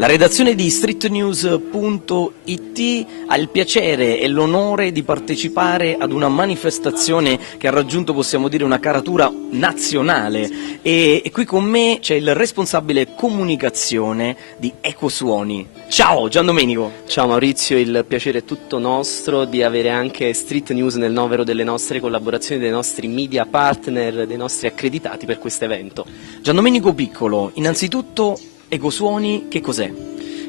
La redazione di streetnews.it ha il piacere e l'onore di partecipare ad una manifestazione che ha raggiunto, possiamo dire, una caratura nazionale e qui con me c'è il responsabile comunicazione di Ecosuoni. Ciao Gian Domenico! Ciao Maurizio, il piacere è tutto nostro di avere anche Street News nel novero delle nostre collaborazioni, dei nostri media partner, dei nostri accreditati per questo evento. Gian Domenico Piccolo, innanzitutto Ecosuoni che cos'è?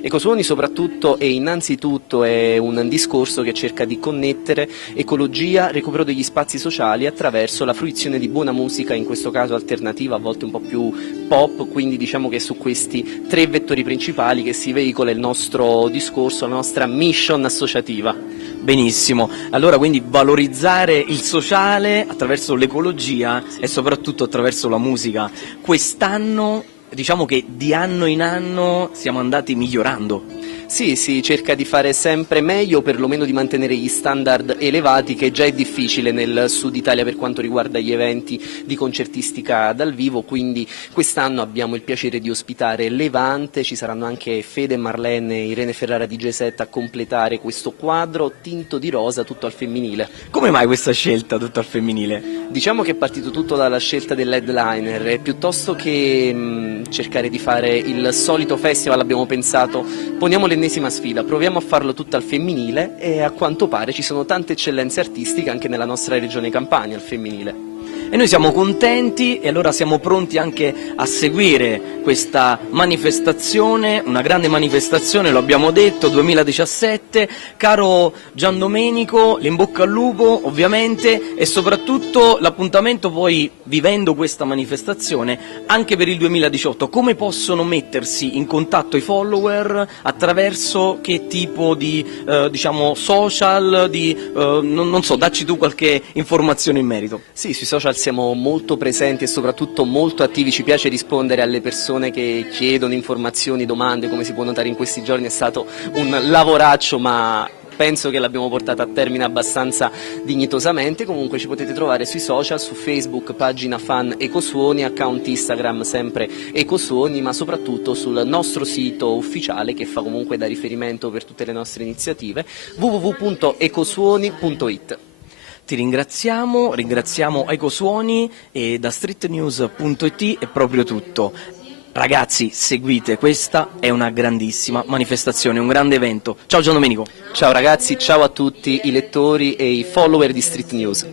Ecosuoni soprattutto e innanzitutto è un discorso che cerca di connettere ecologia, recupero degli spazi sociali attraverso la fruizione di buona musica, in questo caso alternativa, a volte un po' più pop, quindi diciamo che è su questi tre vettori principali che si veicola il nostro discorso, la nostra mission associativa. Benissimo, allora quindi valorizzare il sociale attraverso l'ecologia e soprattutto attraverso la musica. Quest'anno diciamo che di anno in anno siamo andati migliorando. Sì, si cerca di fare sempre meglio, perlomeno di mantenere gli standard elevati, che già è difficile nel sud Italia per quanto riguarda gli eventi di concertistica dal vivo, quindi quest'anno abbiamo il piacere di ospitare Levante, ci saranno anche Fede Marlene e Irene Ferrara di G7 a completare questo quadro tinto di rosa tutto al femminile. Come mai questa scelta tutto al femminile? Diciamo che è partito tutto dalla scelta dell'headliner e piuttosto che cercare di fare il solito festival abbiamo pensato poniamo l'ennesima sfida, proviamo a farlo tutto al femminile e a quanto pare ci sono tante eccellenze artistiche anche nella nostra regione Campania al femminile. E noi siamo contenti e allora siamo pronti anche a seguire questa manifestazione, una grande manifestazione, lo abbiamo detto, 2017. Caro Gian Domenico, l'in bocca al lupo ovviamente e soprattutto l'appuntamento poi vivendo questa manifestazione anche per il 2018. Come possono mettersi in contatto i follower, attraverso che tipo di diciamo social, non so, dacci tu qualche informazione in merito. Sì, sui social siamo molto presenti e soprattutto molto attivi, ci piace rispondere alle persone che chiedono informazioni, domande, come si può notare in questi giorni è stato un lavoraccio ma penso che l'abbiamo portata a termine abbastanza dignitosamente. Comunque ci potete trovare sui social, su Facebook, pagina fan Ecosuoni, account Instagram sempre Ecosuoni, ma soprattutto sul nostro sito ufficiale che fa comunque da riferimento per tutte le nostre iniziative, www.ecosuoni.it. Ti ringraziamo Ecosuoni e da streetnews.it è proprio tutto. Ragazzi, seguite, questa è una grandissima manifestazione, un grande evento. Ciao Gian Domenico. Ciao ragazzi, ciao a tutti i lettori e i follower di Street News.